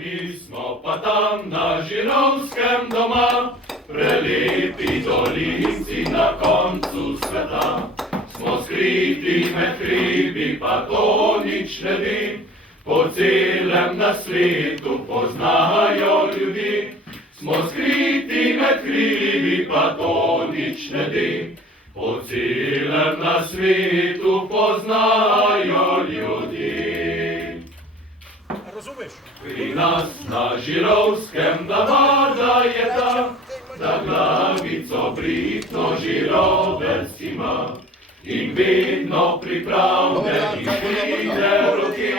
Mi smo pa tam na Žirovskem doma, prelepi dolinci na koncu sveta. Smo skriti med hribi, pa to nič ne di, po celem na svetu poznajo ljudi. Smo skriti med hribi, pa to nič ne di, po celem na svetu poznajo ljudi. Razumeš? Pri nas na Žirovskem navada je ta, da glavico britno žirovec ima. In vedno pripravljen in pride roki,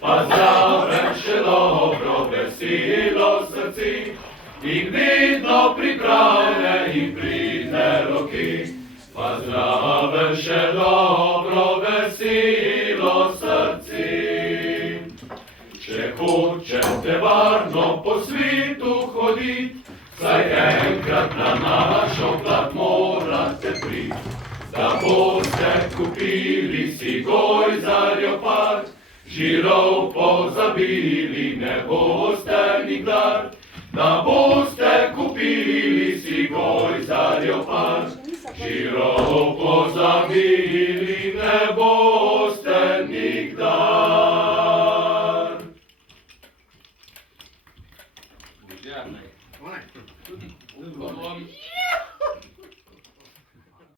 pa zraven še dobro veselo srci. In vedno pripravljen in pride roki, pa zraven še dobro veselo srci. Če hočete varno po svetu hodit, saj enkrat na našo plat morate priti. Da boste kupili si gojzarjev par, Žirov pozabili ne boste nikdar. Da boste kupili si gojzarjev par, Žirov pozabili